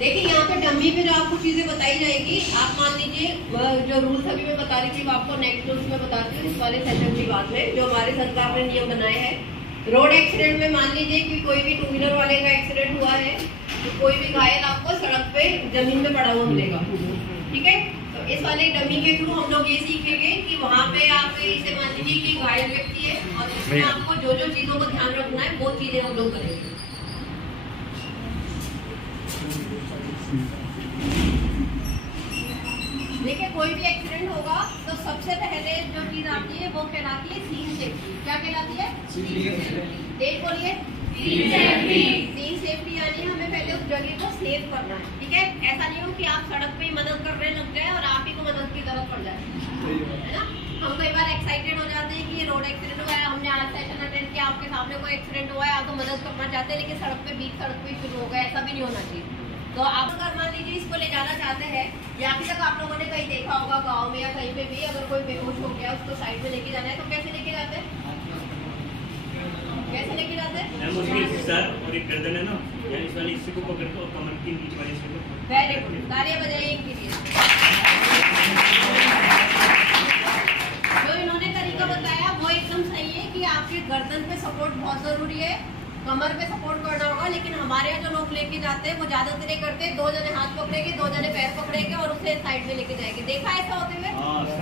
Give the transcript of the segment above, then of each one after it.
देखिए यहाँ पे डमी पे जो आपको चीजें बताई जाएगी, आप मान लीजिए जो रूल्स अभी मैं बता रही थी वो आपको नेक्स्ट रूल्स में बताती हूँ, इस वाले सेशन की बात में जो हमारे सरकार ने नियम बनाए हैं। रोड एक्सीडेंट में मान लीजिए कि कोई भी 2 व्हीलर वाले का एक्सीडेंट हुआ है तो कोई भी घायल आपको सड़क पे जमीन पे पड़ा हुआ मिलेगा, ठीक है। तो इस वाले डमी के थ्रू हम लोग ये सीखेंगे कि वहाँ पे आप इसे मान लीजिए कि घायल व्यक्ति है और इसमें आपको जो जो चीजों को ध्यान रखना है वो चीजें हम लोग करेंगे। देखिए कोई भी एक्सीडेंट होगा तो सबसे पहले जो चीज आती है वो कहलाती है सीन सेफ्टी। क्या कहलाती है? देख बोलिए, सीन सेफ्टी यानी हमें पहले उस जगह को सेव करना है, ठीक है। ऐसा नहीं हो कि आप सड़क पे ही मदद करने लग जाए और आप ही को मदद की जरूरत पड़ जाए, है ना। हम कई बार एक्साइटेड हो जाते हैं कि ये रोड एक्सीडेंट हुआ है, हमने आज सेशन अटेंड किया, आपके सामने कोई एक्सीडेंट हुआ है, आप तो मदद करना चाहते हैं लेकिन सड़क पे बीच सड़क पे शुरू हो गया, ऐसा भी नहीं होना चाहिए। तो आप अगर मान लीजिए इसको ले जाना चाहते हैं या अभी तक आप लोगों ने कहीं देखा होगा गांव में या कहीं पे भी, अगर कोई बेहोश हो गया उसको साइड में लेके जाना है तो कैसे लेके जाते हैं? कैसे लेके जाते हैं? सर और एक गर्दन है ना, यानी इस वाले हिस्से को पकड़ के और कमर के बीच वाले हिस्से को। वेरी गुड, तालियां बजाइए इनके लिए। जो इन्होंने तरीका बताया वो एकदम सही है कि आपके गर्दन पे सपोर्ट बहुत जरूरी है, कमर पे सपोर्ट करना होगा। लेकिन हमारे यहाँ जो लोग लेके जाते हैं वो ज्यादातर ये करते हैं 2 जने हाथ पकड़ेंगे, 2 जने पैर पकड़ेंगे और उसे साइड में लेके जाएंगे। देखा ऐसा होते हुए?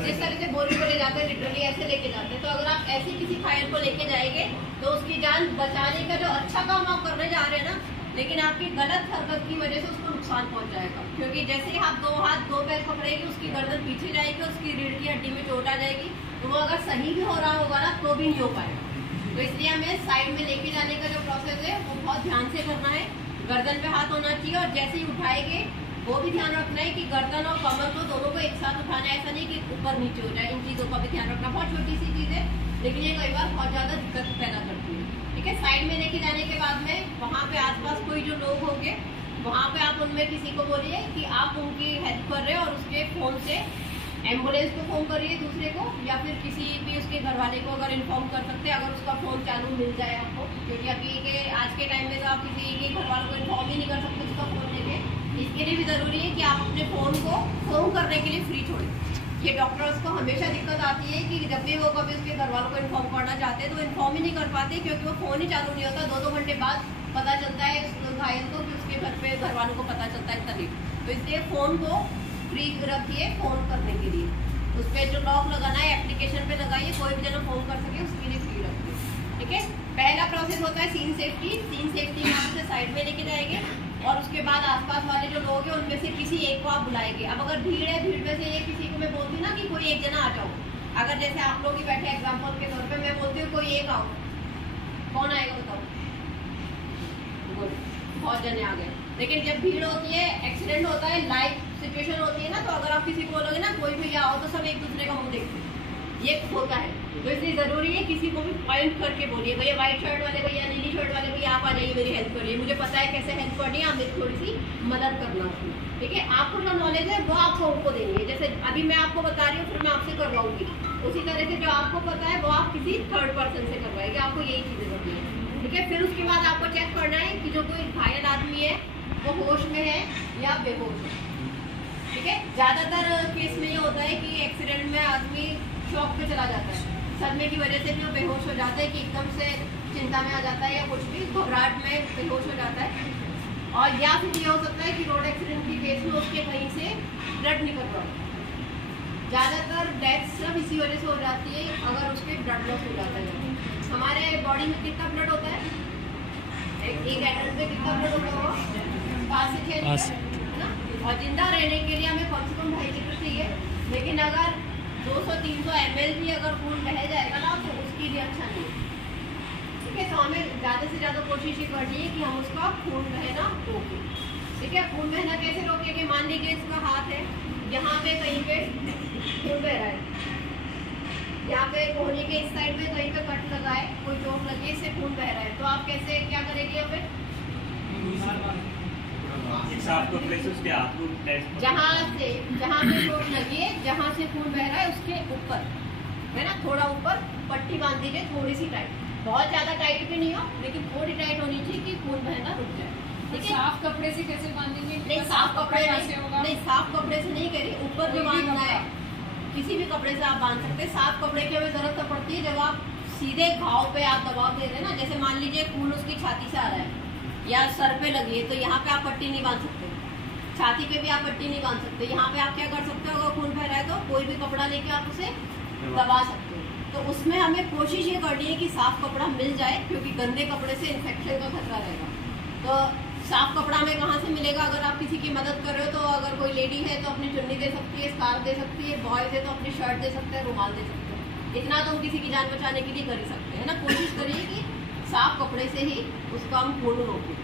जिस तरह से बोरी को ले जाते हैं लिटरली ऐसे लेके जाते हैं। तो अगर आप ऐसे किसी घायल को लेके जाएंगे तो उसकी जान बचाने का जो अच्छा काम आप करने जा रहे हैं ना, लेकिन आपकी गलत हरकत की वजह से उसको नुकसान पहुंच जाएगा। क्योंकि जैसे ही आप 2 हाथ 2 पैर पकड़ेंगे उसकी गर्दन पीछे जाएगी, उसकी रीढ़ की हड्डी में चोट आ जाएगी। तो वो अगर सही भी हो रहा होगा ना तो भी नहीं हो पाएगा। तो इसलिए हमें साइड में लेके जाने का जो प्रोसेस है वो बहुत ध्यान से करना है। गर्दन पे हाथ होना चाहिए और जैसे ही उठाएंगे वो भी ध्यान रखना है कि गर्दन और कमर को दोनों को एक साथ उठाना है, ऐसा नहीं कि ऊपर नीचे हो जाए। इन चीजों का भी ध्यान रखना, बहुत छोटी सी चीज है लेकिन ये कई बार बहुत ज्यादा दिक्कत पैदा करती है, ठीक है। साइड में लेके जाने के बाद में वहाँ पे आसपास कोई जो लोग होंगे वहाँ पे आप उनमें किसी को बोलिए कि आप उनकी हेल्प कर रहे हो और उसके फोन से एम्बुलेंस को फोन करिए दूसरे को, या फिर किसी भी उसके घर वाले को अगर इन्फॉर्म कर सकते हैं अगर उसका फोन चालू मिल जाए आपको। क्योंकि अभी के आज के टाइम में तो आप किसी के घर वालों को इन्फॉर्म ही नहीं कर सकते उसका फोन लेके। इसके लिए भी जरूरी है कि आप अपने फोन को फोन करने के लिए फ्री छोड़ें। ये डॉक्टर्स को हमेशा दिक्कत आती है कि जब भी वो कभी उसके घर वालों को इन्फॉर्म करना चाहते हैं तो इन्फॉर्म ही नहीं कर पाते क्योंकि वो फोन ही चालू नहीं होता। 2-2 घंटे बाद पता चलता है घायल को कि उसके घर पे घर वालों को पता चलता है इतना लेट। तो इसलिए फोन को फ्री रखिए फोन करने के लिए। उस पर जो लॉक लगाना है एप्लीकेशन पे लगाइए, कोई भी जना फोन कर सके उसके लिए फ्री रखिए, ठीक है। पहला प्रोसेस होता है सीन सेफ्टी। सीन सेफ्टी में आप उसे साइड में लेके जाएंगे और उसके बाद आसपास वाले जो लोग हैं उनमें से किसी एक को आप बुलाएंगे। अब अगर भीड़ है, भीड़ में से ये किसी को मैं बोलती ना कि कोई एक जना आ जाओ, अगर जैसे आप लोग ही बैठे एग्जाम्पल के तौर पे मैं बोलती हूँ कोई एक आओ, कौन आएगा बताओ? बहुत जने आ गए। लेकिन जब भीड़ होती है, एक्सीडेंट होता है, लाइव सिचुएशन होती है ना, तो अगर आप किसी को बोलोगे ना कोई भी आओ तो सब एक दूसरे का मुंह देखते हैं, ये होता है। तो इसलिए जरूरी है किसी को भी पॉइंट करके बोलिए, भैया व्हाइट शर्ट वाले, भैया नीली शर्ट वाले, भैया आप आ जाइए मेरी हेल्प करिए, मुझे पता है कैसे हेल्प करनी है, आप मेरी थोड़ी सी मदद करना, ठीक है। आपको जो नॉलेज है वो आपको उनको देनी है। जैसे अभी मैं आपको बता रही हूँ फिर मैं आपसे करवाऊंगी, उसी तरह से जो आपको पता है वो आप किसी थर्ड पर्सन से करवाएंगे। आपको यही चीजें करनी है, ठीक है। फिर उसके बाद आपको चेक करना है कि जो कोई घायल आदमी है वो होश में है या बेहोश है, ठीक है। ज्यादातर केस में ये होता है कि एक्सीडेंट में आदमी शॉक पे चला जाता है, सदमे की वजह से भी वो बेहोश हो जाता है कि एकदम से चिंता में आ जाता है या कुछ भी घबराहट में बेहोश हो जाता है। और या फिर ये हो सकता है कि रोड एक्सीडेंट के केस में उसके कहीं से ब्लड निकल रहा है। ज्यादातर डेथ सब इसी वजह से हो जाती है अगर उसके ब्लड लॉस हो जाता है। हमारे बॉडी में कितना ब्लड होता है? एक एडल्ट में कितना ब्लड होता होगा? 5 से 6 लीटर, है ना। और जिंदा रहने के लिए हमें कम से कम 2.5 लीटर चाहिए। लेकिन अगर 200-300 ml भी अगर खून बह जाएगा ना तो उसकी भी अच्छा नहीं है, ठीक है। तो हमें ज़्यादा से ज़्यादा कोशिश ये करनी है कि हम उसका खून बहना रोकें, ठीक है। खून बहना कैसे रोकेंगे? मान लीजिए इसका हाथ है, यहाँ पे कहीं पे खून बह रहा है, यहाँ पे कोहनी के इस साइड में कहीं पे कट लगा है, कोई चोट लगी, इससे खून बह रहा है, तो आप कैसे क्या करेंगे? यहाँ पे जहाँ पे चोट लगी है, जहाँ से खून बह रहा है उसके ऊपर, है ना, थोड़ा ऊपर पट्टी बांध दीजिए, थोड़ी सी टाइट, बहुत ज्यादा टाइट भी नहीं हो लेकिन थोड़ी टाइट होनी चाहिए कि खून बहना रुक जाए, ठीक है। साफ कपड़े से कैसे बांधेंगे? नहीं साफ कपड़े नहीं, साफ कपड़े से नहीं कह रही, ऊपर जो बांधना है किसी भी कपड़े से आप बांध सकते हैं। साफ कपड़े की हमें जरूरत तो पड़ती है जब आप सीधे घाव पे आप दबाव दे रहे हैं ना, जैसे मान लीजिए खून उसकी छाती से आ रहा है या सर पे लगी है, तो यहाँ पे आप पट्टी नहीं बांध सकते, छाती पे भी आप पट्टी नहीं बांध सकते। यहाँ पे आप क्या कर सकते हो, अगर खून बह रहा है तो कोई भी कपड़ा लेके आप उसे दबा सकते हो। तो उसमें हमें कोशिश ये करनी है कि साफ कपड़ा मिल जाए, क्योंकि गंदे कपड़े से इन्फेक्शन का खतरा रहेगा। तो साफ कपड़ा हमें कहाँ से मिलेगा, अगर आप किसी की मदद कर रहे हो तो अगर कोई लेडी है तो अपनी चुन्नी दे सकती है, स्कार्फ दे सकती है, बॉयज है तो अपनी शर्ट दे सकते हैं, रुमाल दे सकते हैं। इतना तो हम किसी की जान बचाने के लिए कर ही सकते हैं ना। कोशिश करिए कि साफ कपड़े से ही उसका हम खून रोकें,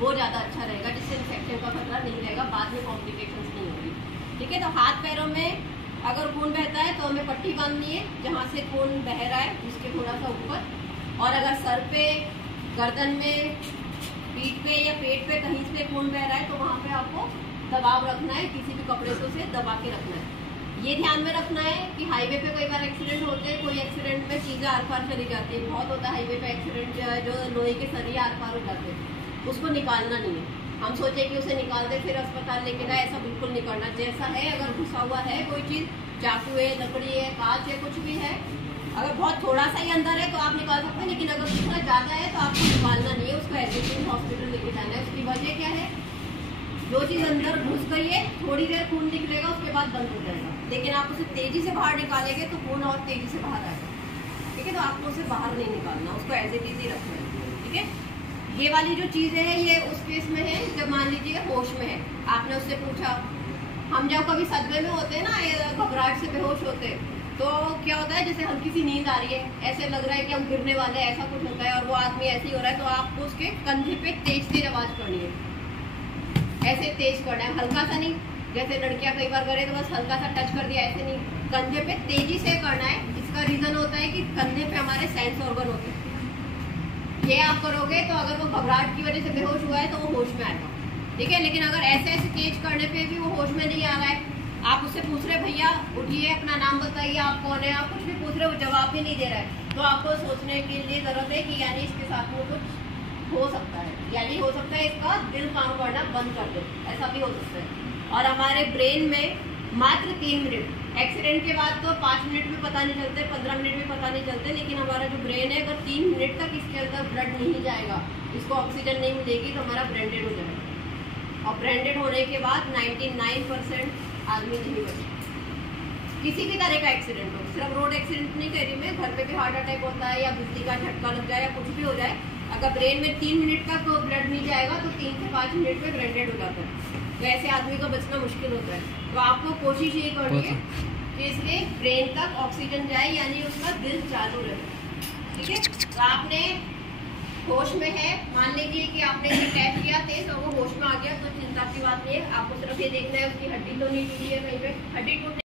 वो ज़्यादा अच्छा रहेगा, जिससे इन्फेक्शन का खतरा नहीं रहेगा, बाद में कॉम्प्लिकेशंस नहीं होगी। ठीक है, तो हाथ पैरों में अगर खून बहता है तो हमें पट्टी बांधनी है जहाँ से खून बह रहा है उसके थोड़ा सा ऊपर, और अगर सर पे, गर्दन में, पीठ पे या पेट पे कहीं से खून बह रहा है तो वहाँ पे आपको दबाव रखना है, किसी भी कपड़े से उसे दबा के रखना है। ये ध्यान में रखना है कि हाईवे पे कई बार एक्सीडेंट होते हैं, कोई एक्सीडेंट में चीज़ें आर पार चली जाती है, बहुत होता है हाईवे पे एक्सीडेंट जो है, जो लोहे के सरिये आर पार हो जाते हैं, उसको निकालना नहीं है। हम सोचे कि उसे निकाल दे फिर अस्पताल लेके जाए, ऐसा बिल्कुल नहीं करना। जैसा है, अगर घुसा हुआ है कोई चीज़, चाकू है, लकड़ी है, कांच है, कुछ भी है, अगर बहुत थोड़ा सा ही अंदर है तो आप निकाल सकते हैं, लेकिन अगर दूसरा ज़्यादा है तो आपको निकालना नहीं है, उसको एडमिशन हॉस्पिटल लेके जाना है। उसकी वजह क्या है, जो चीज़ अंदर घुस गई है थोड़ी देर खून निकलेगा, उसके बाद बंद हो जाएगा, लेकिन आप उसे तेज़ी से बाहर निकालेंगे तो खून और तेज़ी से बाहर आएगा। ठीक है, तो आपको उसे बाहर नहीं निकालना, उसको एज इट इज ही रखना है। ठीक है, ये वाली जो चीज़ें हैं ये उस केस में है जब मान लीजिए होश में है, आपने उससे पूछा, हम जब कभी सदमे में होते हैं ना, घबराहट से बेहोश होते हैं, तो क्या होता है, जैसे हल्की सी नींद आ रही है, ऐसे लग रहा है कि हम गिरने वाले हैं, ऐसा कुछ होता है, और वो आदमी ऐसे ही हो रहा है, तो आपको उसके कंधे पे तेज तेज आवाज़ करनी है, ऐसे तेज करना है, हल्का सा नहीं, जैसे लड़कियां कई बार करें तो बस हल्का सा टच कर दिया, ऐसे नहीं, कंधे पे तेजी से करना है। इसका रीजन होता है कि कंधे पे हमारे सेंस ऑर्गन होते हैं, ये आप करोगे तो अगर वो घबराहट की वजह से बेहोश हुआ है तो वो होश में आएगा। ठीक है, लेकिन अगर ऐसे ऐसे तेज करने पे भी वो होश में नहीं आ रहा है, आप उससे पूछ रहे भैया उठिए, अपना नाम बताइए, आप कौन है, आप कुछ भी पूछ रहे, वो जवाब भी नहीं दे रहा है, तो आपको सोचने के लिए जरूरत है कि यानी इसके साथ में कुछ हो सकता है, यानी हो सकता है इसका दिल काम करना बंद कर दे, ऐसा भी हो सकता है। और हमारे ब्रेन में मात्र 3 मिनट, एक्सीडेंट के बाद तो 5 मिनट भी पता नहीं चलते, 15 मिनट भी पता नहीं चलते, लेकिन हमारा जो ब्रेन है अगर 3 मिनट तक इसके अंदर ब्लड नहीं जाएगा, इसको ऑक्सीजन नहीं मिलेगी, तो हमारा ब्रेन डेड हो जाएगा। और ब्रेन डेड होने के बाद 99% आदमी नहीं बचे। किसी भी तरह का एक्सीडेंट हो, सिर्फ रोड एक्सीडेंट नहीं कह रही मैं, घर पे भी हार्ट अटैक होता है या बिजली का झटका लग जाए या कुछ भी हो जाए, अगर ब्रेन में 3 मिनट तक तो ब्लड नहीं जाएगा तो 3 से 5 मिनट में ब्रेन डेड हो जाता है। तो ऐसे आदमी का बचना मुश्किल होता है। तो आपको कोशिश ये करनी है कि इसके ब्रेन तक ऑक्सीजन जाए, यानी उसका दिल चालू रहे। ठीक है, तो आपने होश में है, मान लीजिए कि आपने ये टैप किया तेज और वो होश में आ गया, तो चिंता की बात नहीं है, आपको सिर्फ ये देखना है उसकी हड्डी तो नहीं टूटी है, कहीं पे हड्डी टूट